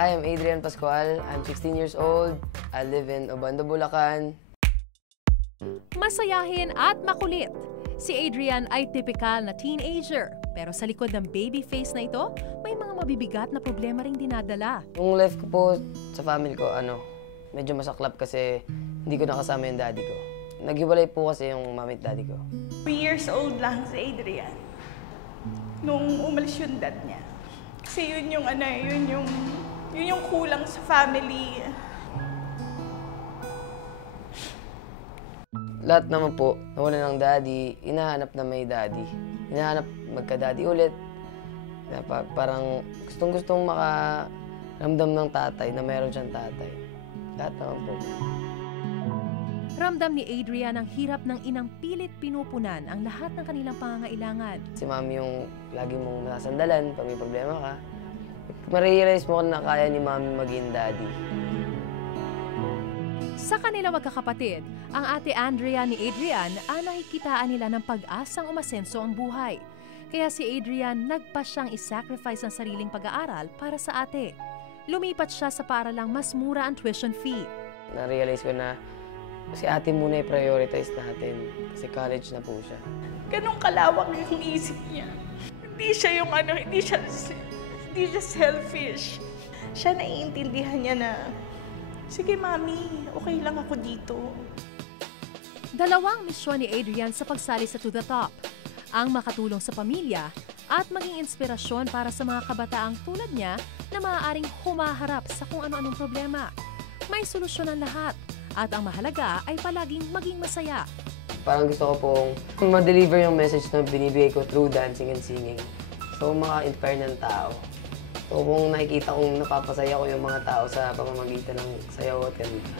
Hi, I'm Adrian Pascual. I'm 16 years old. I live in Obando, Bulacan. Masayahin at makulit. Si Adrian ay typical na teenager. Pero sa likod ng baby face na ito, may mga mabibigat na problema ring dinadala. Yung life ko po sa family ko, medyo masaklap kasi hindi ko nakasama yung daddy ko. Naghiwalay po kasi yung mami at daddy ko. 3 years old lang si Adrian nung umalis yung dad niya. Kasi yun yung kulang sa family. Lahat naman po, nawala ng daddy, hinahanap na may daddy. Hinahanap magka-daddy ulit. Parang gustong-gustong makaramdam ng tatay na meron siyang tatay. Lahat naman po. Ramdam ni Adrian ang hirap ng inang pilit pinupunan ang lahat ng kanilang pangangailangan. Si mami yung lagi mong nasandalan pag may problema ka. Ma-realize mo na kaya ni mami maging daddy. Sa kanila magkakapatid, ang ate Andrea ni Adrian ang nakikitaan nila ng pag-asang umasenso ang buhay. Kaya si Adrian nagpa siyang isacrifice ang sariling pag-aaral para sa ate. Lumipat siya sa paaralang mas mura ang tuition fee. Na-realize ko na si ate muna i-prioritize natin kasi college na po siya. Ganun kalawak yung isip niya. Hindi siya hindi siya selfish. Siya naiintindihan niya na, sige mami, okay lang ako dito. Dalawang misyon ni Adrian sa pagsali sa To The Top. Ang makatulong sa pamilya at maging inspirasyon para sa mga kabataang tulad niya na maaaring humaharap sa kung ano-anong problema. May solusyon ang lahat at ang mahalaga ay palaging maging masaya. Parang gusto ko pong ma-deliver yung message na binibigay ko through dancing and singing. So, maka-inspire ng tao. So, kung nakikita kong napapasaya ko yung mga tao sa pamamagitan ng sayaw at kanta.